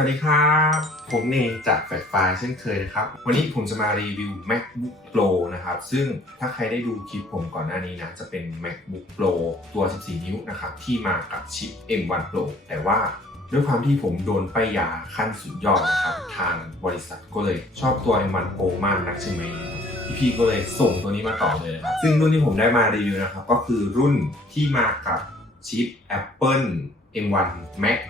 วัสดีครับ ผมเนงจากแฟลชไฟล์เช่นเคยนะครับ วันนี้ผมจะมารีวิว MacBook Pro นะครับ ซึ่งถ้าใครได้ดูคลิปผมก่อนหน้านี้นะ จะเป็น MacBook Pro ตัว 14 นิ้วนะครับ ที่มากับชิป M1 Pro แต่ว่าด้วยความที่ผมโดนป้ายยาขั้นสุดยอดนะครับ ทางบริษัทก็เลยชอบตัว M1 Pro มากนักใช่ไหมพี่ๆก็เลยส่งตัวนี้มาต่อเลยนะครับ ซึ่งรุ่นที่ผมได้มารีวิวนะครับ ก็คือรุ่นที่มากับชิป Apple M1 Max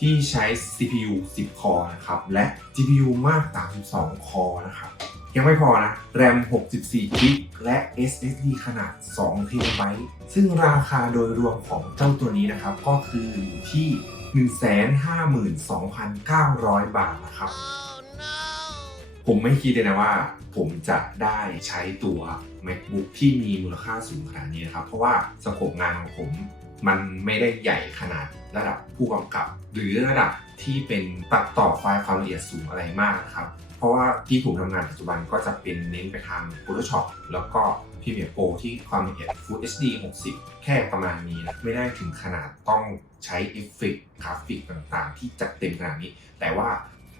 ที่ใช้ CPU 10 คอนะครับ และ GPU มาก 32 คอนะครับ ยังไม่พอนะ RAM 64 GB และ SSD ขนาด 2 TB ซึ่งราคาโดยรวมของเจ้าตัวนี้นะครับ ก็คืออยู่ที่ 152,900 บาทนะครับ ผมไม่คิดเลยนะว่า ผมจะได้ใช้ตัว MacBook ที่มีมูลค่าสูงขนาดนี้นะครับ เพราะว่าสโคปงานของผม มันไม่ได้ใหญ่ขนาดระดับผู้กำกับ หรือระดับที่เป็นตัดต่อไฟล์ความละเอียดสูงอะไรมากครับ เพราะว่าที่ผมทำงานปัจจุบันก็จะเป็นเน้นไปทาง Photoshop แล้วก็ Premiere Pro ที่ความละเอียด Full HD 60 แค่ประมาณนี้นะไม่ได้ถึงขนาดต้องใช้เอฟเฟกต์กราฟิกต่างๆ ที่จัดเต็มขนาดนี้ แต่ว่า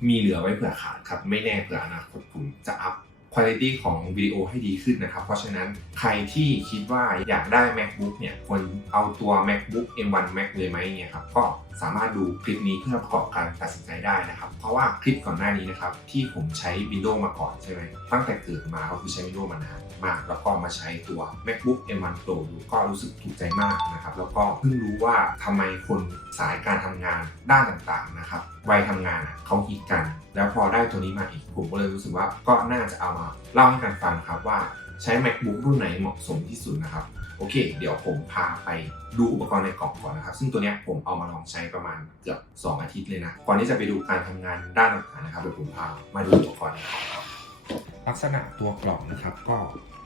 มีเหลือไว้เผื่อขาดครับ ไม่แน่เผื่ออนาคตผมจะอัพ คุณภาพของวิดีโอให้ดีขึ้นนะครับ เพราะฉะนั้นใครที่คิดว่าอยากได้ MacBook เนี่ยควรเอาตัว MacBook M1 Max เลยไหมเนี่ยครับก็สามารถดูคลิปนี้เพื่อประกอบการตัดสินใจได้นะครับ เพราะว่าคลิปก่อนหน้านี้นะครับที่ผมใช้ Windows มาก่อนใช่ไหมตั้งแต่เกิดมาก็คือใช้ Windows มานาน มาก แล้วก็มาใช้ตัว MacBook M1 Pro ดูก็รู้สึกถูกใจมากนะครับ แล้วก็เพิ่งรู้ว่าทำไมคนสายการทำงานด้านต่างๆนะครับวัยทำงานเขาฮิตกัน แล้วพอได้ตัวนี้มาอีกผมก็เลยรู้สึกว่าก็น่าจะเอามาเล่าให้กันฟังครับว่าใช้ MacBook รุ่นไหนเหมาะสมที่สุดนะครับโอเค เดี๋ยวผมพาไปดูอุปกรณ์ในกล่องก่อนนะครับ ซึ่งตัวนี้ผมเอามาลองใช้ประมาณเกือบ 2 อาทิตย์เลยนะ ก่อนที่จะไปดูการทำงานด้านต่างๆนะครับเดี๋ยวผมพามาดูอุปกรณ์ในกล่องครับ ลักษณะตัวกล่องนะครับ ก็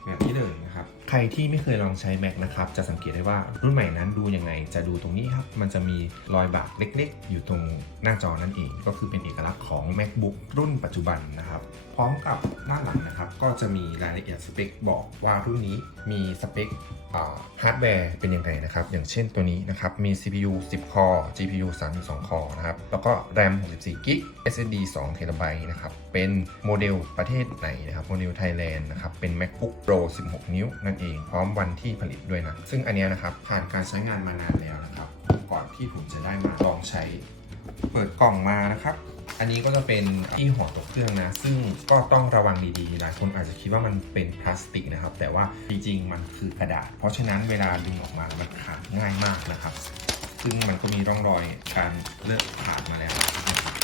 แบบนี้เลยนะครับ ใครที่ไม่เคยลองใช้ Mac นะครับ จะสังเกตได้ว่ารุ่นใหม่นั้นดูยังไง จะดูตรงนี้ครับ มันจะมีรอยบากเล็กๆ อยู่ตรงหน้าจอนั่นเอง ก็คือเป็นเอกลักษณ์ของ MacBook รุ่นปัจจุบันนะครับ พร้อมกับด้านหลังนะครับ ก็จะมีรายละเอียดสเปคบอกว่ารุ่นนี้มีสเปคฮาร์ดแวร์เป็นยังไงนะครับ อย่างเช่นตัวนี้นะครับ มี CPU 10 คอ GPU 32 คอนะครับ แล้วก็ RAM 64 g b SSD 2 t b นะครับ เป็นโมเดลประเทศไหนนะครับ โมเดลไทยแลนด์นะครับ เป็น MacBook Pro 16 นิ้วนั่นเองพร้อมวันที่ผลิตด้วยนะ ซึ่งอันนี้นะครับผ่านการใช้งานมานานแล้วนะครับ ก่อนที่ผมจะได้มาลองใช้ เปิดกล่องมานะครับอันนี้ก็จะเป็นที่ห่อตัวเครื่องนะ ซึ่งก็ต้องระวังดีๆ หลายคนอาจจะคิดว่ามันเป็นพลาสติกนะครับ แต่ว่าจริงๆ มันคือกระดาษ เพราะฉะนั้นเวลาดึงออกมา มันขาดง่ายมากนะครับ ซึ่งมันก็มีร่องรอยการเลือกขาดมาแล้วนะครับ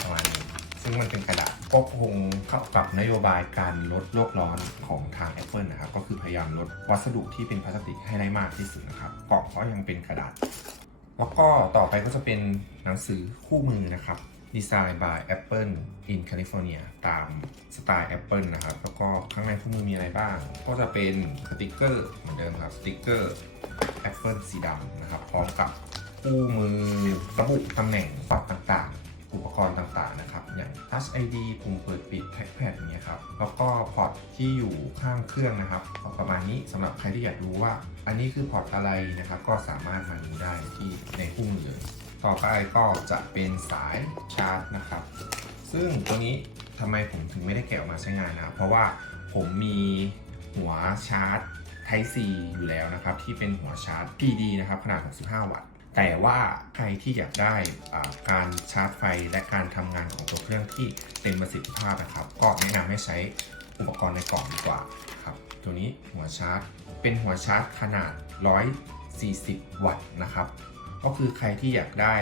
ประมาณนี้ ซึ่งมันเป็นกระดาษก็คงเข้ากับนโยบายการลดโลกร้อนของทาง Apple นะครับก็คือพยายามลดวัสดุที่เป็นพลาสติกให้ได้มากที่สุดนะครับกล่องก็ยังเป็นกระดาษ แล้วก็ต่อไปก็จะเป็นหนังสือคู่มือนะครับดีไซน์ by Apple in California ตามสไตล์ Apple นะครับ แล้วก็ข้างในคู่มือมีอะไรบ้าง ก็จะเป็นสติกเกอร์เหมือนเดิมครับ สติกเกอร์ Apple สีดำนะครับ พร้อมกับคู่มือระบุตำแหน่งพอร์ตต่างๆ กรณ์ต่างๆนะครับอย่าง Touch ID ปุ่มเปิดปิด Trackpad อย่างเงี้ยครับแล้วก็พอร์ตที่อยู่ข้างเครื่องนะครับประมาณนี้สำหรับใครที่อยากรู้ว่า อันนี้คือพอร์ตอะไรนะครับก็สามารถมาดูได้ที่ในคู่มเลยต่อไปก็จะเป็นสายชาร์จนะครับ ซึ่งตัวนี้ทำไมผมถึงไม่ได้แกะออกมาใช้งานนะเพราะว่าผมมีหัวชาร์จ Type C อยู่แล้วนะครับ ที่เป็นหัวชาร์จ PD นะครับ ขนาด 65 วัตต์ แต่ว่าใครที่อยากได้การชาร์จไฟและการทำงานของตัวเครื่องที่เต็มประสิทธิภาพนะครับ ก็แนะนำให้ใช้อุปกรณ์ในกล่องดีกว่าครับ ตัวนี้หัวชาร์จ เป็นหัวชาร์จขนาด 140 วัตต์นะครับ ก็คือใครที่อยากได้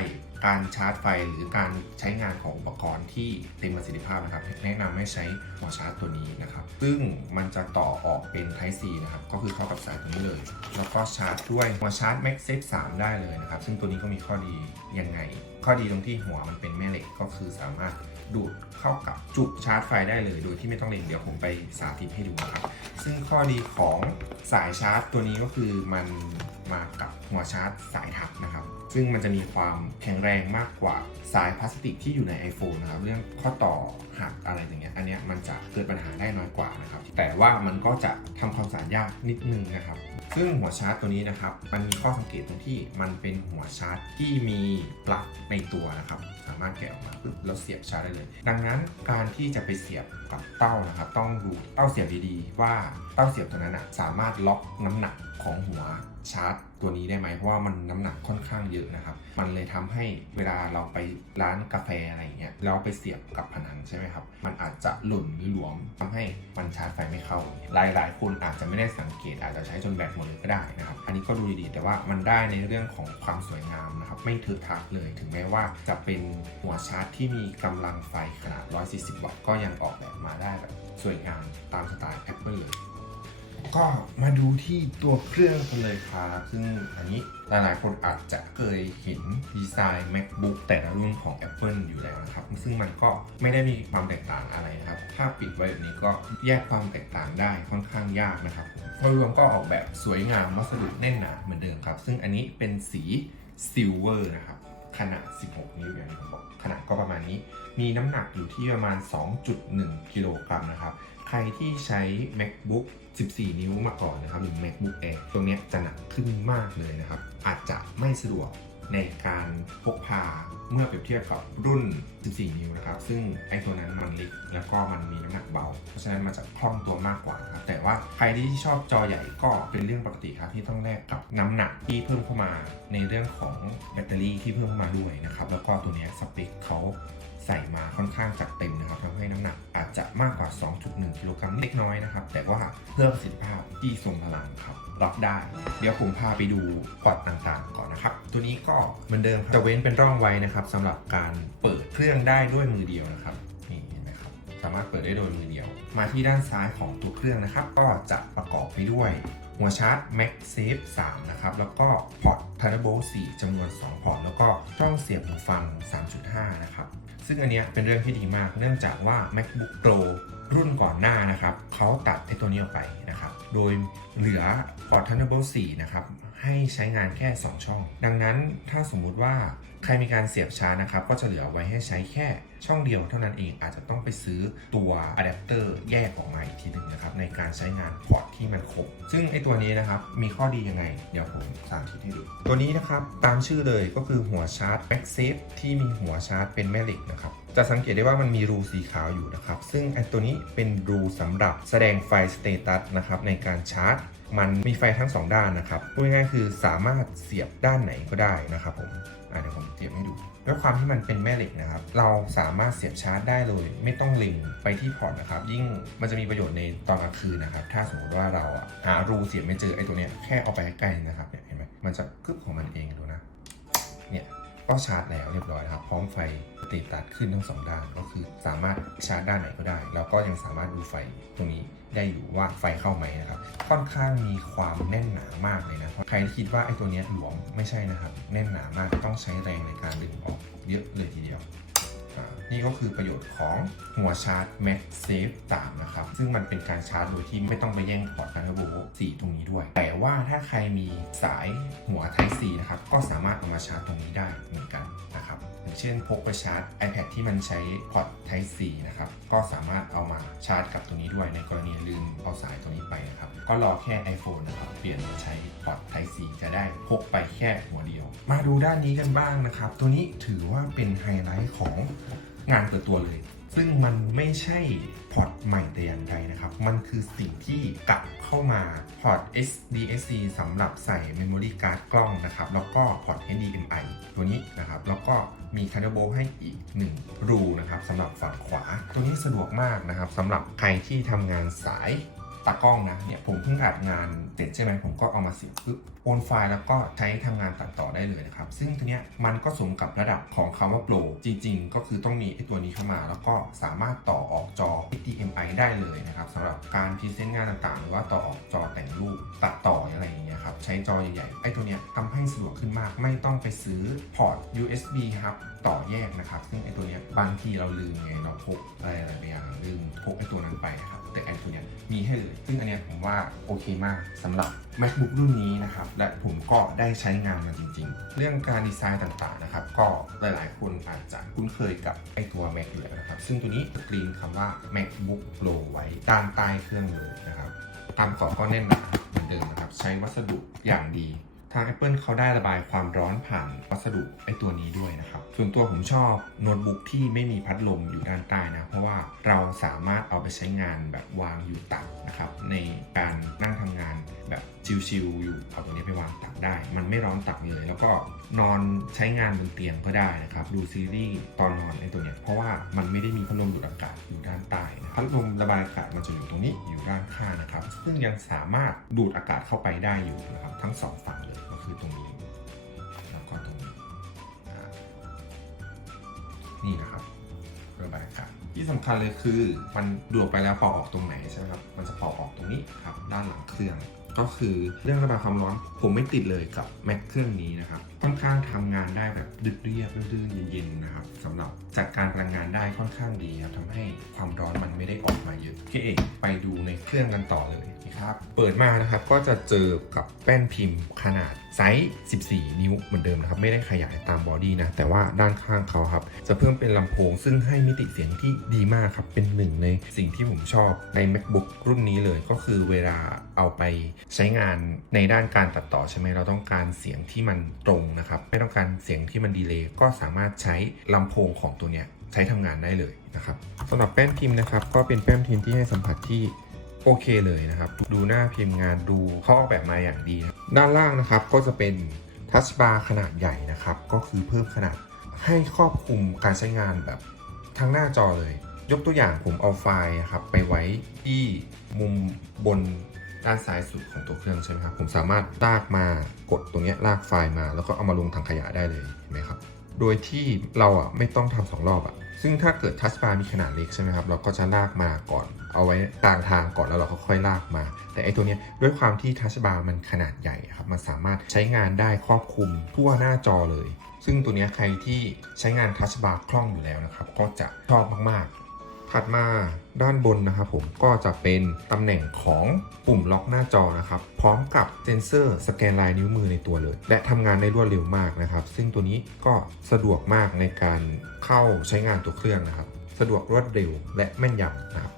การชาร์จไฟหรือการใช้งานของอุปกรณ์ที่เต็มประสิทธิภาพนะครับ แนะนำให้ใช้หัวชาร์จตัวนี้นะครับ ซึ่งมันจะต่อออกเป็น Type C นะครับ ก็คือเข้ากับสายตัวนี้เลย แล้วก็ชาร์จด้วยหัวชาร์จ MagSafe 3 ได้เลยนะครับ ซึ่งตัวนี้ก็มีข้อดียังไง ข้อดีตรงที่หัวมันเป็นแม่เหล็กก็คือสามารถดูดเข้ากับจุกชาร์จไฟได้เลย โดยที่ไม่ต้องเล็งเดี๋ยวผมไปสาธิตให้ดูนะครับ ซึ่งข้อดีของสายชาร์จตัวนี้ก็คือมันมากับหัวชาร์จสายถักนะครับ ซึ่งมันจะมีความแข็งแรงมากกว่าสายพลาสติกที่อยู่ใน iPhone นะครับ เรื่องข้อต่อหักอะไรอย่างเงี้ย อันเนี้ยมันจะเกิดปัญหาได้น้อยกว่านะครับ แต่ว่ามันก็จะทำความสะอาดยากนิดนึงนะครับ ซึ่งหัวชาร์จตัวนี้นะครับ มันมีข้อสังเกตตรงที่มันเป็นหัวชาร์จที่มีปลั๊กในตัวนะครับ สามารถแกะออกมาปุ๊บแล้วเสียบชาร์จได้เลย ดังนั้นการที่จะไปเสียบกับเต้านะครับ ต้องดูเต้าเสียบดีๆ ว่าเต้าเสียบตัวนั้นนะสามารถล็อกน้ำหนักของหัว ชาร์จตัวนี้ได้ไหมเพราะว่ามันน้ำหนักค่อนข้างเยอะนะครับ มันเลยทำให้เวลาเราไปร้านกาแฟอะไรอย่างเงี้ยแล้วไปเสียบกับผนังใช่ไหมครับ มันอาจจะหล่นหรือหลวมทำให้มันชาร์จไฟไม่เข้า หลายๆคนอาจจะไม่ได้สังเกต อาจจะใช้จนแบตหมดเลยก็ได้นะครับ อันนี้ก็ดูดีแต่ว่ามันได้ในเรื่องของความสวยงามนะครับ ไม่เถือะทะเลย ถึงแม้ว่าจะเป็นหัวชาร์จที่มีกำลังไฟขนาด 140 วัตต์ก็ยังออกแบบมาได้แบบสวยงามตามสไตล์ Apple เลย ก็มาดูที่ตัวเครื่องกันเลยครับซึ่งอันนี้หลายๆคนอาจจะเคยเห็นดีไซน์ MacBook แต่ละรุ่นของ Apple อยู่แล้วนะครับ ซึ่งมันก็ไม่ได้มีความแตกต่างอะไรนะครับ ถ้าปิดไว้แบบนี้ก็แยกความแตกต่างได้ค่อนข้างยากนะครับโดยรวมก็ออกแบบสวยงามวัสดุแน่นหนาเหมือนเดิมครับ ซึ่งอันนี้เป็นสีซิลเวอร์นะครับ ขนาด 16 นิ้วอย่างที่ผมบอกขนาดก็ประมาณนี้ มีน้ำหนักอยู่ที่ประมาณ 2.1 กิโลกรัมนะครับ ใครที่ใช้ MacBook 14 นิ้วมาก่อนนะครับหรือ MacBook Air ตรงนี้จะหนักขึ้นมากเลยนะครับ อาจจะไม่สะดวกในการพกพาเมื่อเปรียบเทียบกับรุ่น 14 นิ้วนะครับ ซึ่งไอ้ตัวนั้นมันเล็กแล้วก็มันมีน้ำหนักเบา เพราะฉะนั้นมันจะคล่องตัวมากกว่านะครับ แต่ว่าใครที่ชอบจอใหญ่ก็เป็นเรื่องปกติครับที่ต้องแลกกับน้ำหนักที่เพิ่มเข้ามาในเรื่องของแบตเตอรี่ที่เพิ่มเข้ามาด้วยนะครับ แล้วก็ตัวนี้สเปคเขา ใส่มาค่อนข้างจัดเต็มนะครับทำให้น้ำหนักอาจจะมากกว่า 2.1 กิโลกรัมเล็กน้อยนะครับ แต่ว่าเพื่อประสิทธิภาพที่ทรงพลังครับรับได้ เดี๋ยวผมพาไปดูพอร์ตต่างๆก่อนนะครับ ตัวนี้ก็เหมือนเดิมจะเว้นเป็นร่องไว้นะครับสำหรับการเปิดเครื่องได้ด้วยมือเดียวนะครับนี่นไหมครับ สามารถเปิดได้โดยมือเดียว มาที่ด้านซ้ายของตัวเครื่องนะครับ ก็จะประกอบไปด้วยหัวชาร์จ MagSafe 3 นะครับ แล้วก็พอร์ต Thunderbolt 4จำนวน 2 พอร์ต แล้วก็ช่องเสียบหูฟัง 3.5 นะครับ ซึ่งอันนี้เป็นเรื่องที่ดีมาก เนื่องจากว่า MacBook Pro รุ่นก่อนหน้านะครับเขาตัดไอ้ตัวนี้ออกไปนะครับ โดยเหลือพอร์ต Thunderbolt 4 นะครับ ให้ใช้งานแค่ 2 ช่อง ดังนั้นถ้าสมมุติว่าใครมีการเสียบชาร์จนะครับ ก็จะเหลือไว้ให้ใช้แค่ช่องเดียวเท่านั้นเองอาจจะต้องไปซื้อตัวอะแดปเตอร์แยกออกมาอีกทีหนึ่งนะครับ ในการใช้งานพอร์ตที่มันครบ ซึ่งไอตัวนี้นะครับ มีข้อดียังไง เดี๋ยวผมสาธิตให้ดู ตัวนี้นะครับ ตามชื่อเลยก็คือหัวชาร์จ MagSafe ที่มีหัวชาร์จเป็นแม่เหล็กนะครับ จะสังเกตได้ว่ามันมีรูสีขาวอยู่นะครับ ซึ่งไอตัวนี้เป็นรูสำหรับแสดงไฟสเตตัสนะครับในการชาร์จ มันมีไฟทั้ง 2 ด้านนะครับพูดง่ายๆคือสามารถเสียบด้านไหนก็ได้นะครับผมเดี๋ยวผมเสียบให้ดูด้วยความที่มันเป็นแม่เหล็กนะครับ เราสามารถเสียบชาร์จได้เลย ไม่ต้องล็งไปที่พอร์ตนะครับ ยิ่งมันจะมีประโยชน์ในตอนกลางคืนนะครับ ถ้าสมมติว่าเราหารูเสียบไม่เจอไอ้ตัวเนี้ยแค่เอาไปใกล้ๆนะครับเนี่ยเห็นไหมมันจะกึบของมันเองดูนะ เนี่ยก็ชาร์จแล้วเรียบร้อยนะครับ พร้อมไฟติดตัดขึ้นทั้งสองด้านก็คือสามารถชาร์จด้านไหนก็ได้ แล้วก็ยังสามารถดูไฟตรงนี้ ได้อยู่ว่าไฟเข้าไหมนะครับ ค่อนข้างมีความแน่นหนามากเลยนะใครที่คิดว่าไอ้ตัวนี้หลวมไม่ใช่นะครับ แน่นหนามากต้องใช้แรงในการดึงออกเยอะเลยทีเดียวอ่านี่ก็คือประโยชน์ของหัวชาร์จ MagSafe 3 นะครับ ซึ่งมันเป็นการชาร์จโดยที่ไม่ต้องไปแย่งพอร์ต Thunderbolt 4 ตรงนี้ด้วย แต่ว่าถ้าใครมีสายหัว Type C นะครับ ก็สามารถเอามาชาร์จตรงนี้ได้เหมือนกันนะครับอย่างเช่นพกไปชาร์จ iPad ที่มันใช้พอร์ต Type C นะครับ ก็สามารถเอามาชาร์จกับตัวนี้ด้วยในกรณีลืมเอาสายตัวนี้ไปนะครับ ก็รอแค่ iPhone นะครับ เปลี่ยนมาใช้พอร์ต Type C จะได้พกไปแค่หัวเดียว มาดูด้านนี้กันบ้างนะครับ ตัวนี้ถือว่าเป็นไฮไลท์ของ งานเปิดตัวเลย ซึ่งมันไม่ใช่พอร์ตใหม่แต่อย่างใดนะครับ มันคือสิ่งที่กลับเข้ามาพอร์ต SDSC สำหรับใส่ Memory Card กล้องนะครับ แล้วก็พอร์ต HDMI ตัวนี้นะครับ แล้วก็มี Thunderbolt ให้อีก 1 รูนะครับสำหรับฝั่งขวา ตัวนี้สะดวกมากนะครับสำหรับใครที่ทำงานสาย ตากล้องนะเนี่ยผมเพิ่งอัดงานเสร็จใช่ไหมผมก็เอามาเสียบปึ๊บโอนไฟล์แล้วก็ใช้ทำงานตัดต่อได้เลยนะครับ ซึ่งตัวเนี้ยมันก็สมกับระดับของคำว่าโปรจริง ๆ ก็คือต้องมีไอ้ตัวนี้เข้ามา แล้วก็สามารถต่อออกจอ HDMI ได้เลยนะครับสำหรับการพรีเซนต์งานต่างๆ หรือว่าต่อออกจอแต่งรูปตัดต่ออะไรอย่างเงี้ยครับใช้จอใหญ่ๆไอ้ตัวเนี้ยทำให้สะดวกขึ้นมาก ไม่ต้องไปซื้อพอร์ต USB ครับต่อแยกนะครับ ซึ่งไอ้ตัวเนี้ยบางทีเราลืมไงเราพกอะไรหลายอย่างลืมพกไอ้ตัวนั้นไปนะครับแต่ไอ้ตัวเนี้ยมีให้เลยซึ่งอันเนี้ยผมว่าโอเคมากสำหรับ MacBook รุ่นนี้นะครับ และผมก็ได้ใช้งานมันจริงๆ เรื่องการดีไซน์ต่างๆนะครับ ก็หลายๆ คนอาจจะคุ้นเคยกับไอตัว Mac อยู่แล้วนะครับ ซึ่งตัวนี้สกรีนคำว่า MacBook Pro ไว้ด้านใต้เครื่องเลยนะครับ ตามขอบก็แน่นหนาเหมือนเดิมนะครับ ใช้วัสดุอย่างดีาง Apple เขาได้ระบายความร้อนผ่านวัสดุไอตัวนี้ด้วยนะครับ ส่วนตัวผมชอบโน้ตบุ๊กที่ไม่มีพัดลมอยู่ด้านใต้นะ เพราะว่าเราสามารถเอาไปใช้งานแบบวางอยู่ตักนะครับ ในการนั่งทำงานแบบชิลๆอยู่เอาตัวนี้ไปวางตักได้ มันไม่ร้อนตักเลย แล้วก็นอนใช้งานบนเตียงก็ได้นะครับ ดูซีรีส์ตอนนอนในตัวเนี้ยเพราะว่ามันไม่ได้มีพัดลมดูดอากาศอยู่ด้านใต้นะพัดลมระบายอากาศมันจะอยู่ตรงนี้อยู่ด้านข้างนะครับ ซึ่งยังสามารถดูดอากาศเข้าไปได้อยู่นะครับทั้งสองฝั่งเลย คือตรงนี้ แล้วก็ตรงนี้นี่นะครับระบายอากาศที่สำคัญเลยคือมันดูดไปแล้วเป่าออกตรงไหนใช่ไหมครับ มันจะเป่าออกตรงนี้ครับ ด้านหลังเครื่อง ก็คือเรื่องระบายความร้อน ผมไม่ติดเลยกับแม็กเครื่องนี้นะครับค่อนข้างทำงานได้แบบดืดเรียบรื่นๆเย็นๆนะครับสำหรับจัดการพลังงานได้ค่อนข้างดีครับทำให้ความร้อนมันไม่ได้ออกมาเยอะโอเคเอกไปดูในเครื่องกันต่อเลยนะครับเปิดมานะครับก็จะเจอกับแป้นพิมพ์ขนาดไซส์ 14 นิ้วเหมือนเดิมนะครับไม่ได้ขยายตามบอดี้นะแต่ว่าด้านข้างเขาครับจะเพิ่มเป็นลำโพง ซึ่งให้มิติเสียงที่ดีมากครับเป็นหนึ่งในสิ่งที่ผมชอบใน macbook รุ่นนี้เลยก็คือเวลาเอาไปใช้งานในด้านการตัดต่อใช่ไหมเราต้องการเสียงที่มันตรงนะครับไม่ต้องการเสียงที่มันดีเลย์ก็สามารถใช้ลำโพงของตัวเนี้ยใช้ทำงานได้เลยนะครับสำหรับแป้นพิมพ์นะครับก็เป็นแป้นพิมพ์ที่ให้สัมผัสที่โอเคเลยนะครับ ดูหน้าพิมพ์งานดูเขาออกแบบมาอย่างดีนะด้านล่างนะครับก็จะเป็นทัชบาร์ขนาดใหญ่นะครับ ก็คือเพิ่มขนาดให้ครอบคลุมการใช้งานแบบทั้งหน้าจอเลย ยกตัวอย่างผมเอาไฟล์นะครับไปไว้ที่มุมบน ด้านซ้ายสุดของตัวเครื่องใช่ไหมครับ ผมสามารถลากมากดตรงนี้ลากไฟล์มา แล้วก็เอามาลงถังขยะได้เลยเห็นไหมครับ โดยที่เราอะไม่ต้องทำสองรอบอะ ซึ่งถ้าเกิดทัชบาร์มีขนาดเล็กใช่ไหมครับ เราก็จะลากมาก่อน เอาไว้กลางทางก่อนแล้วเราก็ค่อยลากมา แต่ไอตัวนี้ด้วยความที่ทัชบาร์มันขนาดใหญ่ครับ มันสามารถใช้งานได้ครอบคลุมทั่วหน้าจอเลย ซึ่งตัวนี้ใครที่ใช้งานทัชบาร์คล่องอยู่แล้วนะครับ ก็จะชอบมากๆ ถัดมาด้านบนนะครับผมก็จะเป็นตำแหน่งของปุ่มล็อกหน้าจอนะครับ พร้อมกับเซนเซอร์สแกนลายนิ้วมือในตัวเลย และทำงานได้รวดเร็วมากนะครับ ซึ่งตัวนี้ก็สะดวกมากในการเข้าใช้งานตัวเครื่องนะครับ สะดวกรวดเร็วและแม่นยำนะครับ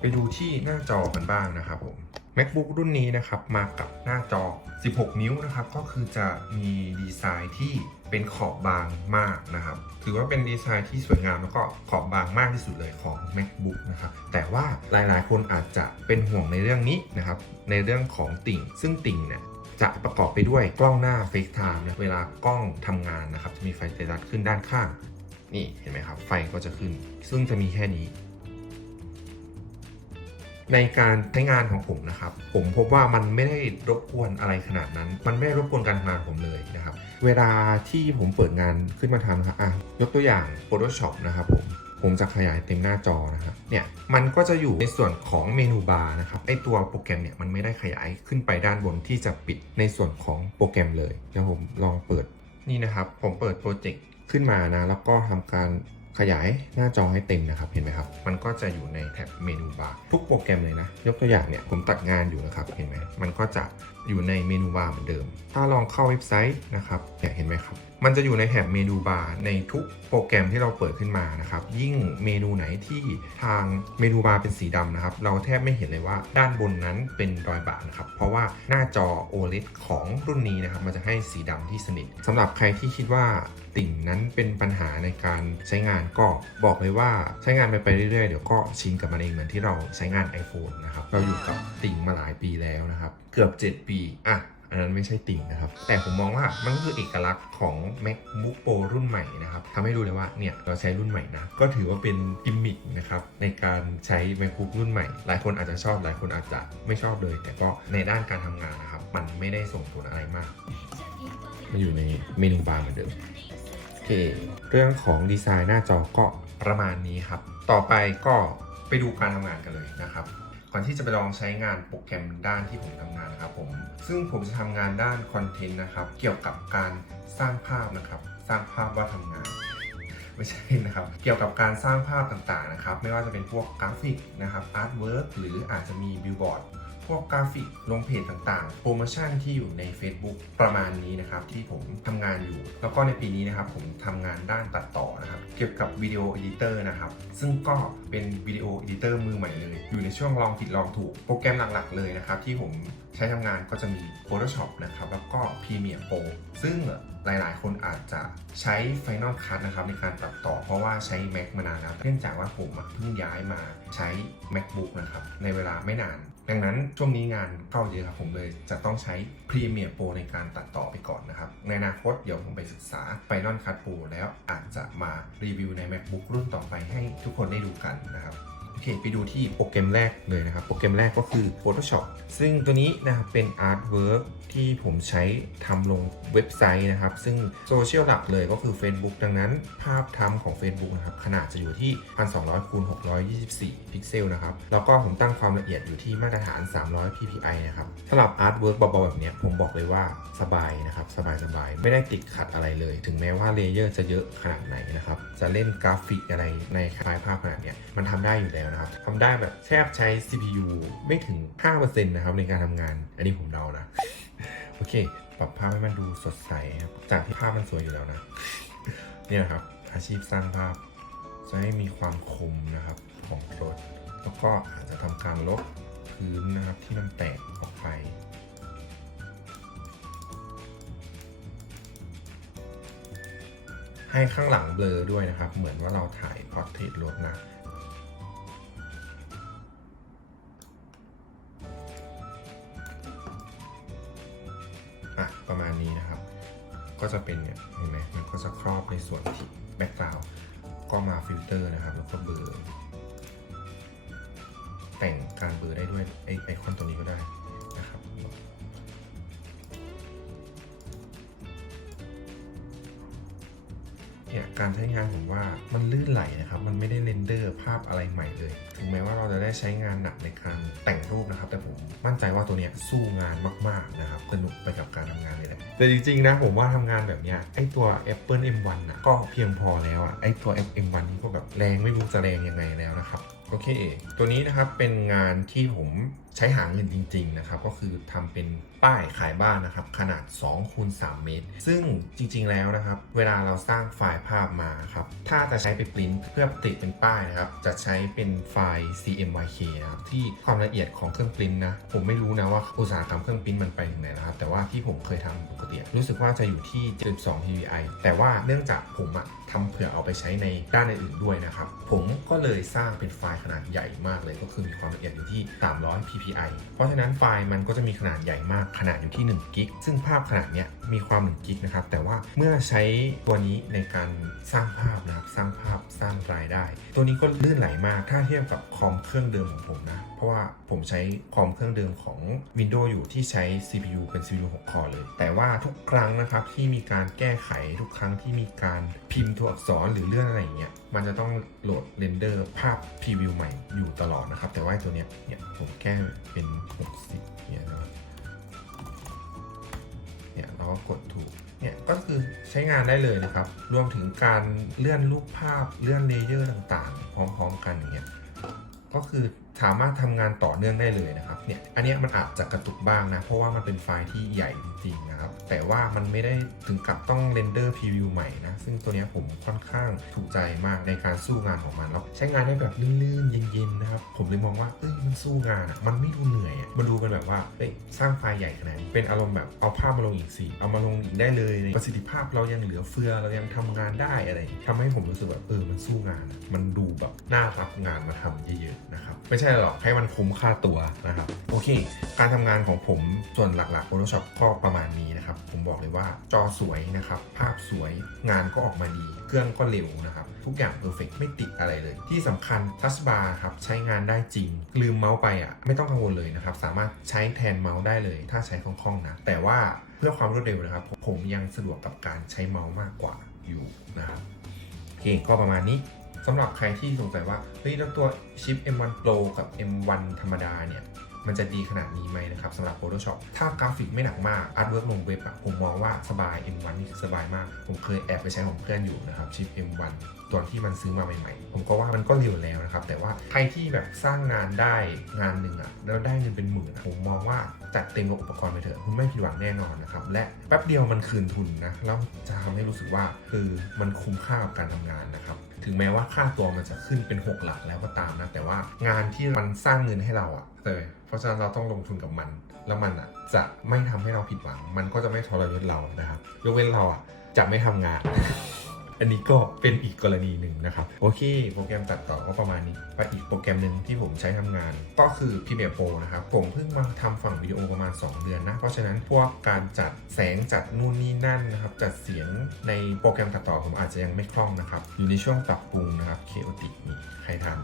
ไปดูที่หน้าจอกันบ้างนะครับผม MacBook รุ่นนี้นะครับมากับหน้าจอ 16 นิ้วนะครับก็คือจะมีดีไซน์ที่ เป็นขอบบางมากนะครับ ถือว่าเป็นดีไซน์ที่สวยงามแล้วก็ขอบบางมากที่สุดเลยของ MacBook นะครับ แต่ว่าหลายๆ คนอาจจะเป็นห่วงในเรื่องนี้นะครับ ในเรื่องของติ่ง ซึ่งติ่งเนี่ยจะประกอบไปด้วยกล้องหน้า FaceTime นะเวลากล้องทำงานนะครับ จะมีไฟเตตัสขึ้นด้านข้าง นี่เห็นไหมครับ ไฟก็จะขึ้น ซึ่งจะมีแค่นี้ ในการใช้งานของผมนะครับ ผมพบว่ามันไม่ได้รบกวนอะไรขนาดนั้น มันไม่ได้รบกวนการทำงานผมเลยนะครับ เวลาที่ผมเปิดงานขึ้นมาทำนะครับอะยกตัวอย่าง Photoshop นะครับผมผมจะขยายเต็มหน้าจอนะครับเนี่ยมันก็จะอยู่ในส่วนของเมนูบาร์นะครับไอตัวโปรแกรมเนี่ยมันไม่ได้ขยายขึ้นไปด้านบนที่จะปิดในส่วนของโปรแกรมเลยเดี๋ยวผมลองเปิดนี่นะครับ ผมเปิดโปรเจกต์ขึ้นมานะ แล้วก็ทำการ ขยายหน้าจอให้เต็มนะครับเห็นไหมครับ มันก็จะอยู่ในแท็บเมนูบาร์ทุกโปรแกรมเลยนะ ยกตัวอย่างเนี่ยผมตัดงานอยู่นะครับเห็นไหมมันก็จะอยู่ในเมนูบาร์เหมือนเดิม ถ้าลองเข้าเว็บไซต์นะครับเนี่ยเห็นไหมครับ มันจะอยู่ในแถบเมนูบาร์ในทุกโปรแกรมที่เราเปิดขึ้นมานะครับ ยิ่งเมนูไหนที่ทางเมนูบาร์เป็นสีดำนะครับ เราแทบไม่เห็นเลยว่าด้านบนนั้นเป็นรอยบากนะครับ เพราะว่าหน้าจอ OLED ของรุ่นนี้นะครับ มันจะให้สีดำที่สนิทสำหรับใครที่คิดว่าติ่งนั้นเป็นปัญหาในการใช้งานก็บอกเลยว่าใช้งานไปไปเรื่อยๆ เดี๋ยวก็ชินกับมันเองเหมือนที่เราใช้งาน iPhone นะครับ เราอยู่กับติ่งมาหลายปีแล้วนะครับ เกือบ 7 ปีอะ อันนั้นไม่ใช่ติ่งนะครับ แต่ผมมองว่ามันก็คือเอกลักษณ์ของ MacBook Pro รุ่นใหม่นะครับทำให้ดูเลยว่าเนี่ยเราใช้รุ่นใหม่นะก็ถือว่าเป็นกิมมิคนะครับในการใช้ MacBook รุ่นใหม่ หลายคนอาจจะชอบหลายคนอาจจะไม่ชอบเลย แต่ก็ในด้านการทำงานนะครับมันไม่ได้ส่งผลอะไรมากมันอยู่ในเมนูบาร์เหมือนเดิมโอเคเรื่องของดีไซน์หน้าจอก็ประมาณนี้ครับ ต่อไปก็ไปดูการทำงานกันเลยนะครับ ก่อนที่จะไปลองใช้งานโปรแกรมด้านที่ผมทำงานนะครับผม ซึ่งผมจะทำงานด้านคอนเทนต์นะครับ เกี่ยวกับการสร้างภาพนะครับ สร้างภาพว่าทำงานไม่ใช่นะครับ เกี่ยวกับการสร้างภาพต่างๆนะครับ ไม่ว่าจะเป็นพวกกราฟิกนะครับ อาร์ตเวิร์กหรืออาจจะมีบิลบอร์ด วกกราฟิกลงเพจต่างๆ โปรโมชั่นที่อยู่ใน Facebook ประมาณนี้นะครับที่ผมทำงานอยู่ แล้วก็ในปีนี้นะครับผมทำงานด้านตัดต่อนะครับเกี่ยวกับวิดีโอเอดิเตอร์นะครับซึ่งก็เป็นวิดีโอเอดิเตอร์มือใหม่เลย อยู่ในช่วงลองผิดลองถูกโปรแกรมหลักๆ เลยนะครับที่ผมใช้ทำงานก็จะมี Photoshop นะครับแล้วก็ Premiere Pro ซึ่งหลายๆ คนอาจจะใช้ Final Cut นะครับในการตัดต่อ เพราะว่าใช้ Mac มานานแล้วเนื่องจากว่าผมเพิ่งย้ายมาใช้ MacBook นะครับในเวลาไม่นาน ดังนั้นช่วงนี้งานเข้าเยอะครับผมเลยจะต้องใช้ Premiere Pro ในการตัดต่อไปก่อนนะครับ ในอนาคตเดี๋ยวผมไปศึกษา Final Cut Pro แล้วอาจจะมารีวิวใน MacBook รุ่นต่อไปให้ทุกคนได้ดูกันนะครับโอเคไปดูที่โปรแกรมแรกเลยนะครับ โปรแกรมแรกก็คือ Photoshop ซึ่งตัวนี้นะครับเป็น Artwork ที่ผมใช้ทำลงเว็บไซต์นะครับ ซึ่งโซเชียลหลักเลยก็คือ Facebook ดังนั้น ภาพทำของ Facebook นะครับ ขนาดจะอยู่ที่ 1200คูณ624 พิกเซลนะครับ แล้วก็ผมตั้งความละเอียดอยู่ที่มาตรฐาน 300 ppi นะครับสำหรับ Artwork เบาๆแบบนี้ผมบอกเลยว่าสบายนะครับ สบายๆ ไม่ได้ติดขัดอะไรเลย ถึงแม้ว่าเลเยอร์จะเยอะขนาดไหนนะครับ จะเล่นกราฟิกอะไรในไฟล์ภาพขนาดเนี้ยมันทำได้อยู่แล้วนะครับทำได้แบบแทบใช้ CPU ไม่ถึง 5%นะครับในการทำงาน อันนี้ผมเดานะ โอเค ปรับภาพให้มันดูสดใสครับ จากที่ภาพมันสวยอยู่แล้วนะ เนี่ยนะครับ อาชีพสร้างภาพ จะให้มีความคมนะครับของรถแล้วก็อาจจะทำการลบพื้นนะครับที่มันแตกออกไปให้ข้างหลังเบลอด้วยนะครับ เหมือนว่าเราถ่ายพอร์เทรตรถนะ ก็จะเป็นเนี่ยเห็นไหมมันก็จะครอบในส่วนที่แบ็กกราวด์ก็มาฟิลเตอร์นะครับ แล้วก็เบลอแต่งการเบลอได้ด้วยไอไอคอนตัวนี้ก็ได้ การใช้งานผมว่ามันลื่นไหลนะครับ มันไม่ได้เรนเดอร์ภาพอะไรใหม่เลย ถึงแม้ว่าเราจะได้ใช้งานหนักในการแต่งรูปนะครับ แต่ผมมั่นใจว่าตัวเนี้ยสู้งานมากๆนะครับสนุกไปกับการทำงานเลยแหละแต่จริงๆนะผมว่าทำงานแบบเนี้ยไอตัว Apple M1 นะก็เพียงพอแล้วอะไอตัว M1 นี่ก็แบบแรงไม่รู้จะแรงยังไงแล้วนะครับ โอเค ตัวนี้นะครับเป็นงานที่ผมใช้หาเงินจริง ๆ นะครับ ก็คือทำเป็นป้ายขายบ้านนะครับ ขนาด2คูณ3เมตร ซึ่งจริง ๆ แล้วนะครับ เวลาเราสร้างไฟล์ภาพมาครับ ถ้าจะใช้ไปปริ้นเพื่อติดเป็นป้ายนะครับ จะใช้เป็นไฟล์ CMYK นะครับ ที่ความละเอียดของเครื่องปริ้นนะ ผมไม่รู้นะว่าอุตสาหกรรมเครื่องปริ้นมันไปถึงไหนนะครับ แต่ว่าที่ผมเคยทำ เนี่ยรู้สึกว่าจะอยู่ที่ 72 ppi แต่ว่าเนื่องจากผมอะทำเผื่อเอาไปใช้ในด้านอื่นด้วยนะครับ ผมก็เลยสร้างเป็นไฟล์ขนาดใหญ่มากเลย ก็คือมีความละเอียดอยู่ที่ 300 ppi เพราะฉะนั้นไฟล์มันก็จะมีขนาดใหญ่มากขนาดอยู่ที่1กิกซึ่งภาพขนาดเนี้ย มีความ1กิกนะครับ แต่ว่าเมื่อใช้ตัวนี้ในการสร้างภาพนะครับ สร้างภาพสร้างรายได้ ตัวนี้ก็ลื่นไหลมากถ้าเทียบกับคอมเครื่องเดิมของผมนะ เพราะว่าผมใช้คอมเครื่องเดิมของ Windows อยู่ที่ใช้ CPU เป็น CPU 6คอร์เลย แต่ว่าทุกครั้งนะครับที่มีการแก้ไขทุกครั้งที่มีการพิมพ์ตัวอักษรหรือเลื่อนอะไรอย่างเงี้ยมันจะต้องโหลดเรนเดอร์ภาพพรีวิวใหม่อยู่ตลอดนะครับ แต่ว่าตัวเนี้ยเนี่ยผมแก้เป็น 60เนี่ยนะครับ เราก็กดถูกเนี่ยก็คือใช้งานได้เลยนะครับ รวมถึงการเลื่อนรูปภาพเลื่อนเลเยอร์ต่างๆ พร้อม ๆ กันอย่างเงี้ยก็คือ สามารถทำงานต่อเนื่องได้เลยนะครับเนี่ยอันนี้มันอาจจะกระตุกบ้างนะ เพราะว่ามันเป็นไฟล์ที่ใหญ่จริงๆนะครับ แต่ว่ามันไม่ได้ถึงกับต้องเรนเดอร์พรีวิวใหม่นะ ซึ่งตัวนี้ผมค่อนข้างถูกใจมากในการสู้งานของมันแล้วใช้งานได้แบบลื่นๆเย็นๆนะครับผมเลยมองว่าเอ้ยมันสู้งานอะมันไม่ดูเหนื่อยอะมันดูเป็นแบบว่าเอ้ยสร้างไฟล์ใหญ่ขนาดนี้เป็นอารมณ์แบบเอาภาพมาลงอีกสิเอามาลงอีกได้เลยประสิทธิภาพเรายังเหลือเฟือเรายังทำงานได้อะไรทำให้ผมรู้สึกแบบเออมันสู้งานอะมันดูแบบน่ารับงานมาทำเยอะๆนะครับไม่ใช่หรอกให้มันคุ้มค่าตัวนะครับ โอเค การทำงานของผมส่วนหลักๆ Photoshop ก็ประมาณนี้นะครับ ผมบอกเลยว่าจอสวยนะครับ ภาพสวยงานก็ออกมาดี เครื่องก็เร็วนะครับ ทุกอย่างเพอร์เฟกไม่ติดอะไรเลย ที่สำคัญทัชบาร์ครับใช้งานได้จริง ลืมเมาส์ไปอะไม่ต้องกังวลเลยนะครับ สามารถใช้แทนเมาส์ได้เลย ถ้าใช้คล่องๆนะแต่ว่าเพื่อความรวดเร็วนะครับ ผมยังสะดวกกับการใช้เมาส์มากกว่าอยู่นะครับโอเคก็ประมาณนี้ สำหรับใครที่สงสัยว่าเฮ้ยแล้วตัวชิป M1 Pro กับ M1 ธรรมดาเนี่ยมันจะดีขนาดนี้ไหมนะครับสำหรับ Photoshop ถ้ากราฟิกไม่หนักมาก Artwork ลงเว็บอะผมมองว่าสบาย M1 นี่สบายมาก ผมเคยแอบไปใช้ของเพื่อนอยู่นะครับชิป M1 ตอนที่มันซื้อมาใหม่ๆ ผมก็ว่ามันก็เร็วแล้วนะครับ แต่ว่าใครที่แบบสร้างงานได้งานหนึ่งอะแล้วได้เงินเป็นหมื่นผมมองว่าจัดเต็มกับอุปกรณ์ไปเถอะคุณไม่ผิดหวังแน่นอนนะครับ และแป๊บเดียวมันคืนทุนนะแล้วจะทำให้รู้สึกว่าคือมันคุ้มค่ากับการทำงานนะครับ ถึงแม้ว่าค่าตัวมันจะขึ้นเป็น 6 หลักแล้วก็ตามนะ แต่ว่างานที่มันสร้างเงินให้เราอะเลยเพราะฉะนั้นเราต้องลงทุนกับมัน แล้วมันอะจะไม่ทำให้เราผิดหวัง มันก็จะไม่ทรยศเรานะครับยกเว้นเราอะจะไม่ทำงาน อันนี้ก็เป็นอีกกรณีหนึ่งนะครับ โอเค โปรแกรมตัดต่อก็ประมาณนี้ไปอีกโปรแกรมหนึ่งที่ผมใช้ทำงาน ก็คือ Premiere Pro นะครับ ผมเพิ่งมาทำฝั่งวิดีโอประมาณ 2 เดือนนะ เพราะฉะนั้นพวกการจัดแสงจัดนู่นนี่นั่นนะครับ จัดเสียงในโปรแกรมตัดต่อผมอาจจะยังไม่คล่องนะครับ อยู่ในช่วงปรับปรุงนะครับ Chaotic นี่ใครทัน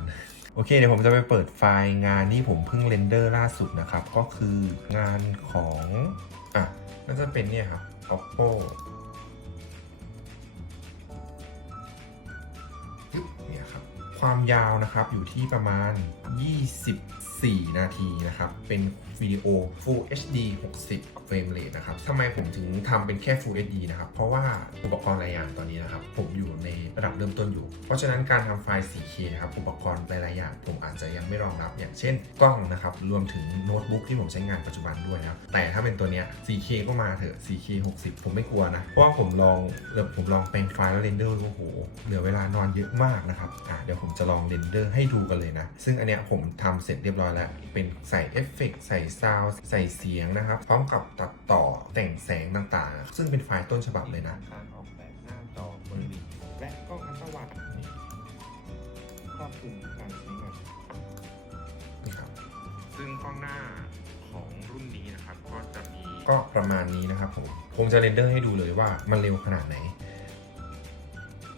โอเคเดี๋ยวผมจะไปเปิดไฟล์งานที่ผมเพิ่งเรนเดอร์ล่าสุดนะครับ ก็คืองานของ อะน่าจะเป็นเนี่ยครับ oppo ความยาวนะครับอยู่ที่ประมาณ 24 นาทีนะครับ เป็น วิดีโอ Full HD 60เฟรมเรทนะครับทำไมผมถึงทำเป็นแค่ Full HD นะครับ เพราะว่าอุปกรณ์หลายอย่างตอนนี้นะครับ ผมอยู่ในระดับเริ่มต้นอยู่ เพราะฉะนั้นการทำไฟล์ 4K นะครับ อุปกรณ์หลายๆอย่าง ผมอาจจะยังไม่รองรับ อย่างเช่น กล้องนะครับ รวมถึงโน้ตบุ๊กที่ผมใช้งานปัจจุบันด้วยนะแต่ถ้าเป็นตัวเนี้ย 4K ก็มาเถอะ 4K 60 ผมไม่กลัวนะ เพราะว่าผมลองเดี๋ยวผมลองเป็นไฟล์แล้วเรนเดอร์โอ้โห เหลือเวลานอนเยอะมากนะครับ อะเดี๋ยวผมจะลองเรนเดอร์ให้ดูกันเลยนะ ซึ่งอันเนี้ยผมทำเสร็จเรียบร้อยแล้ว เป็นใส่เอฟเฟกใส่ซาวด์ใส่เสียงนะครับ พร้อมกับตัดต่อแต่งแสงต่างๆ ซึ่งเป็นไฟล์ต้นฉบับเลยนะการออกแบบหน้าจอบริวิและกล้องอัลตราวัดนี่ครอบคลุมการใช้งานนะครับซึ่งกล้องหน้าของรุ่นนี้นะครับก็จะมีก็ประมาณนี้นะครับผมผมจะเรนเดอร์ให้ดูเลยว่ามันเร็วขนาดไหน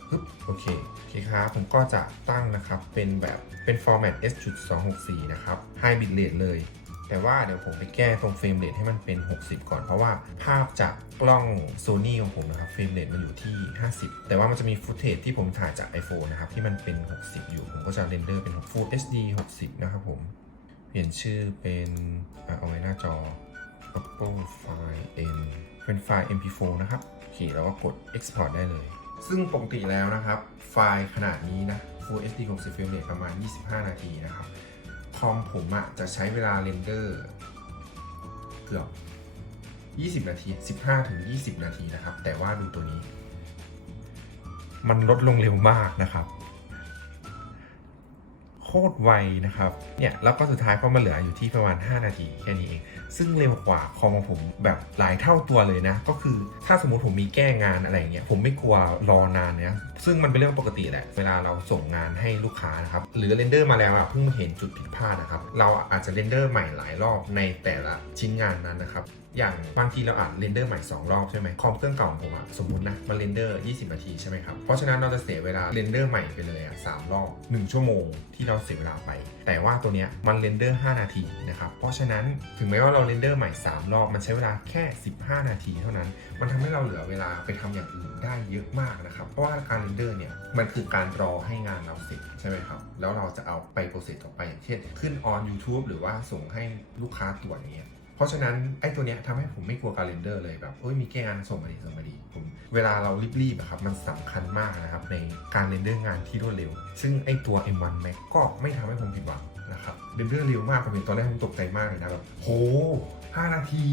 ปึ๊บโอเคโอเคครับผมก็จะตั้งนะครับเป็นแบบเป็น format S.264 นะครับ high bit rate เลย แต่ว่าเดี๋ยวผมไปแก้ตรงเฟรมเรทให้มันเป็น 60 ก่อนเพราะว่าภาพจากกล้อง Sony ของผมนะครับเฟรมเรทมันอยู่ที่ 50 แต่ว่ามันจะมีฟุตเทจที่ผมถ่ายจาก iPhone นะครับที่มันเป็น 60 อยู่ ผมก็จะเรนเดอร์เป็น Full HD 60 นะครับผม เปลี่ยนชื่อเป็นเอาไว้หน้าจอ Apple File N เป็นไฟล์ MP4 นะครับโอเคแล้วก็กด Export ได้เลย ซึ่งปกติแล้วนะครับ ไฟล์ขนาดนี้นะ Full HD 60 frame rate ประมาณ 25 นาทีนะครับ คอมผมอะจะใช้เวลาเรนเดอร์เกือบ 20 นาที 15ถึง20 นาทีนะครับ แต่ว่าดูตัวนี้ มันลดลงเร็วมากนะครับ โคตรไวนะครับ เนี่ย แล้วก็สุดท้ายก็มาเหลืออยู่ที่ประมาณ 5 นาทีแค่นี้เอง ซึ่งเร็วกว่าคอมของผมแบบหลายเท่าตัวเลยนะ ก็คือถ้าสมมติผมมีแก้งานอะไรอย่างเงี้ย ผมไม่กลัวรอนานนะ ซึ่งมันเป็นเรื่องปกติแหละ เวลาเราส่งงานให้ลูกค้านะครับ หรือเรนเดอร์มาแล้วอะเพิ่งมาเห็นจุดผิดพลาดนะครับ เราอาจจะเรนเดอร์ใหม่หลายรอบในแต่ละชิ้นงานนั้นนะครับ อย่างบางทีเราอาจเรนเดอร์ใหม่ 2 รอบใช่ไหมคอมเครื่องเก่าของผมอะสมมตินะมันเรนเดอร์ 20 นาทีใช่ไหมครับ เพราะฉะนั้นเราจะเสียเวลาเรนเดอร์ใหม่ไปเลยอะสามรอบ 1 ชั่วโมงที่เราเสียเวลาไป แต่ว่าตัวเนี้ยมันเรนเดอร์ 5 นาทีนะครับ เพราะฉะนั้นถึงแม้ว่าเราเรนเดอร์ใหม่ 3 รอบ มันใช้เวลาแค่ 15 นาทีเท่านั้น มันทำให้เราเหลือเวลาไปทำอย่างอื่นได้เยอะมากนะครับ เพราะว่าการเรนเดอร์เนี่ยมันคือการรอให้งานเราเสร็จใช่ไหมครับ แล้วเราจะเอาไปโปรเซสต่อไปอย่างเช่น ขึ้น on YouTube หรือว่าส่งให้ลูกค้าตรวจอย่างเงี้ย เพราะฉะนั้นไอ้ตัวเนี้ยทำให้ผมไม่กลัวการเลนเดอร์เลยแบบเอ้ยมีแก้งานส่งมาดีส่งมาดีผมเวลาเรารีบๆอะครับมันสำคัญมากนะครับในการเรนเดอร์งานที่รวดเร็ว ซึ่งไอ้ตัว M1 Max ก็ไม่ทำให้ผมผิดหวังนะครับเรนเดอร์เร็วมากผมเห็นตอนแรกผมตกใจมากเลยนะแบบโห 5 นาที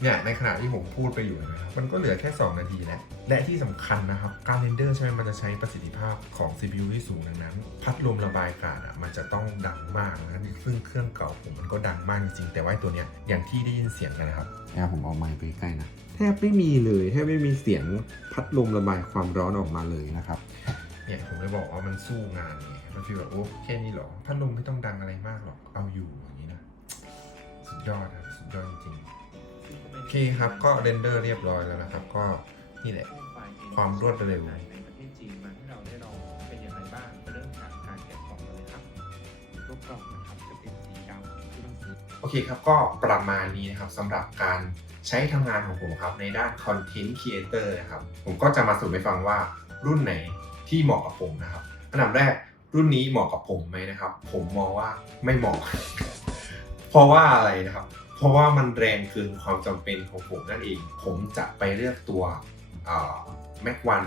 เนี่ย ในขณะที่ผมพูดไปอยู่นะครับ มันก็เหลือแค่ 2 นาทีแล้ว และที่สำคัญนะครับ การเรนเดอร์ใช่ไหมมันจะใช้ประสิทธิภาพของ CPU ที่สูงดังนั้น พัดลมระบายอากาศอะ มันจะต้องดังมากนะซึ่งเครื่องเก่าผมมันก็ดังมากจริงๆแต่ว่าไอ้ตัวเนี้ย อย่างที่ได้ยินเสียงกันนะครับนะผมเอาไมค์ไปใกล้นะ แทบไม่มีเลย แทบไม่มีเสียงพัดลมระบายความร้อนออกมาเลยนะครับ เนี่ยผมเลยบอกว่ามันสู้งานไง มันฟีลแบบโอ้แค่นี้เหรอ พัดลมไม่ต้องดังอะไรมากหรอก เอาอยู่อย่างนี้นะ สุดยอดครับสุด ยอดจริงๆโอเคครับก็เรนเดอร์เรียบร้อยแล้วนะครับ ก็นี่แหละ ความรวดเร็ว ในประเทศจีนมาให้เราได้ลองเป็นอย่างไรบ้างเริ่มจากการแกะกล่องกันเลยครับรูปกล่องนะครับจะเป็นสีดำที่ต้องซื้อ โอเคครับก็ประมาณนี้นะครับสำหรับการใช้ทำงานของผมครับในด้าน Content Creator นะครับ ผมก็จะมาสรุปให้ฟังว่ารุ่นไหนที่เหมาะกับผมนะครับ อันดับแรกรุ่นนี้เหมาะกับผมไหมนะครับ ผมมองว่าไม่เหมาะ เพราะว่าอะไรนะครับเพ ราะว่ามันแรงเกินความจำเป็นของผมนั่นเอง ผมจะไปเลือกตัวเอ่อ Mac One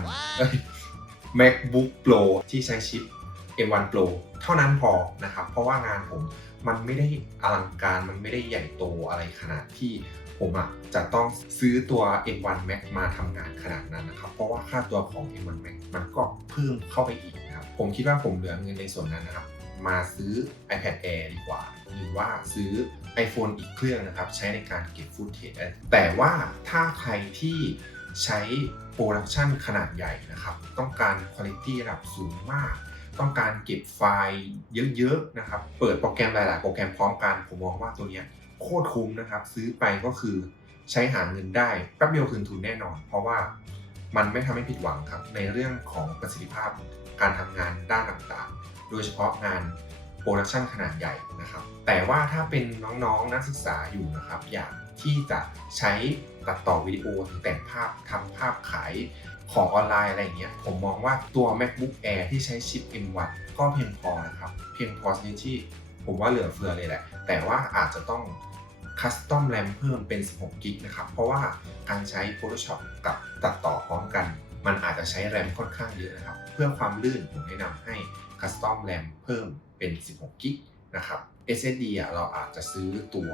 MacBook Pro ที่ใช้ชิป M1 Pro เท่านั้นพอนะครับ เพราะว่างานผมมันไม่ได้อลังการ มันไม่ได้ใหญ่โตอะไรขนาดที่ผมอะจะต้องซื้อตัว M1 Mac มาทำงานขนาดนั้นนะครับ เพราะว่าค่าตัวของ M1 Mac มันก็เพิ่มเข้าไปอีกนะครับ ผมคิดว่าผมเหลือเงินในส่วนนั้นนะครับ มาซื้อ iPad Air ดีกว่า หรือว่าซื้อ iPhone อีกเครื่องนะครับ ใช้ในการเก็บฟุตเทจแต่ว่าถ้าใครที่ใช้โปรดักชันขนาดใหญ่นะครับ ต้องการคุณภาพระดับสูงมาก ต้องการเก็บไฟล์เยอะๆนะครับ เปิดโปรแกรมหลายๆ โปรแกรมพร้อมกัน ผมมองว่าตัวนี้โคตรคุ้มนะครับ ซื้อไปก็คือใช้หาเงินได้แป๊บเดียวคืนทุนแน่นอน เพราะว่ามันไม่ทำให้ผิดหวังครับ ในเรื่องของประสิทธิภาพการทำงานด้านต่างๆ โดยเฉพาะงาน ปรดักชันขนาดใหญ่นะครับ แต่ว่าถ้าเป็นน้องๆนักศึกษาอยู่นะครับ อยากที่จะใช้ตัดต่อวิดีโอหรือแต่งภาพทำภาพขายของออนไลน์อะไรอย่างเงี้ย ผมมองว่าตัว macbook air ที่ใช้ชิป M1 ก็เพียงพอนะครับ เพียงพอชนิดที่ผมว่าเหลือเฟือเลยแหละ แต่ว่าอาจจะต้องคัสตอมแรมเพิ่มเป็น 16กิกนะครับ เพราะว่าการใช้ Photoshop กับตัดต่อพร้อมกัน มันอาจจะใช้แรมค่อนข้างเยอะนะครับ เพื่อความลื่นผมแนะนำให้คัสตอมแรมเพิ่ม เป็น 16กิกนะครับ SSD อะเราอาจจะซื้อตัว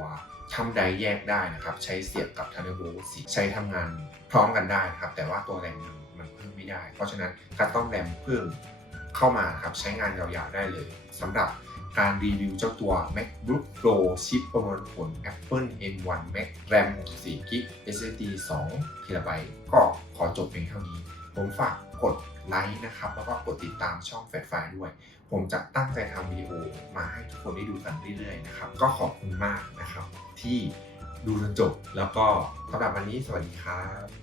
ทำไดร์แยกได้นะครับ ใช้เสียบกับ Thunderbolt 4ใช้ทำงานพร้อมกันได้นะครับ แต่ว่าตัวแรมมันมันเพิ่มไม่ได้ เพราะฉะนั้นคัสตอมแรมเพิ่มเข้ามาครับใช้งานยาวๆได้เลยสำหรับการรีวิวเจ้าตัว MacBook Pro ชิปประมวลผล Apple M1 Mac RAM 64 g b SSD 2 TB ก็ขอจบเพียงเท่านี้ ผมฝากกดไลค์นะครับ แล้วก็กดติดตามช่องแฟดไฟด้วย ผมจะตั้งใจทำวิดีโอมาให้ทุกคนได้ดูกันเรื่อยๆนะครับ ก็ขอบคุณมากนะครับ ที่ดูจนจบแล้วก็สำหรับวันนี้สวัสดีครับ